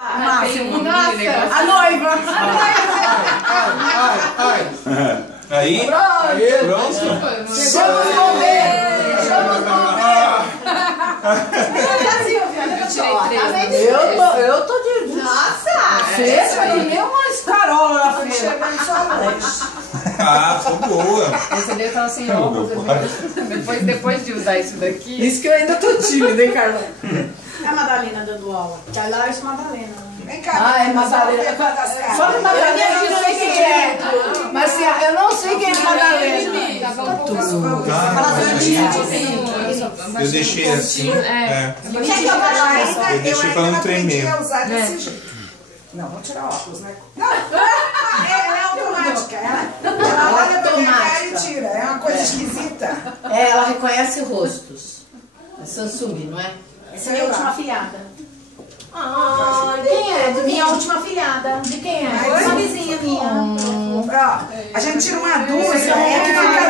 Máximo. A noiva. Aí, pronto. Chegamos no momento. Eu tô de... Nossa! Fecha que nem uma escarola na feira. Ah, tô boa. Esse ali eu tava sem óculos. Depois de usar isso daqui. Isso que eu ainda tô tímida, hein, Carla? É a Madalena dando aula. Que é Larissa Madalena. Vem cá. Ah, é Madalena. Só que Madalena eu não sei quem é. Mas assim, eu não sei quem é Madalena. Eu deixei assim. Eu deixei pra não tremer. Ia usar desse jeito. Não, vou tirar óculos, né? Não, ela é automática. Ela olha pra minha cara e tira. É uma coisa esquisita. É, ela reconhece rostos. É Samsung, não é? Essa é a minha última afilhada. Ah, quem é? De Minha última afilhada. De quem é? Uma vizinha minha. Ó, a gente tira uma dúzia, é que fica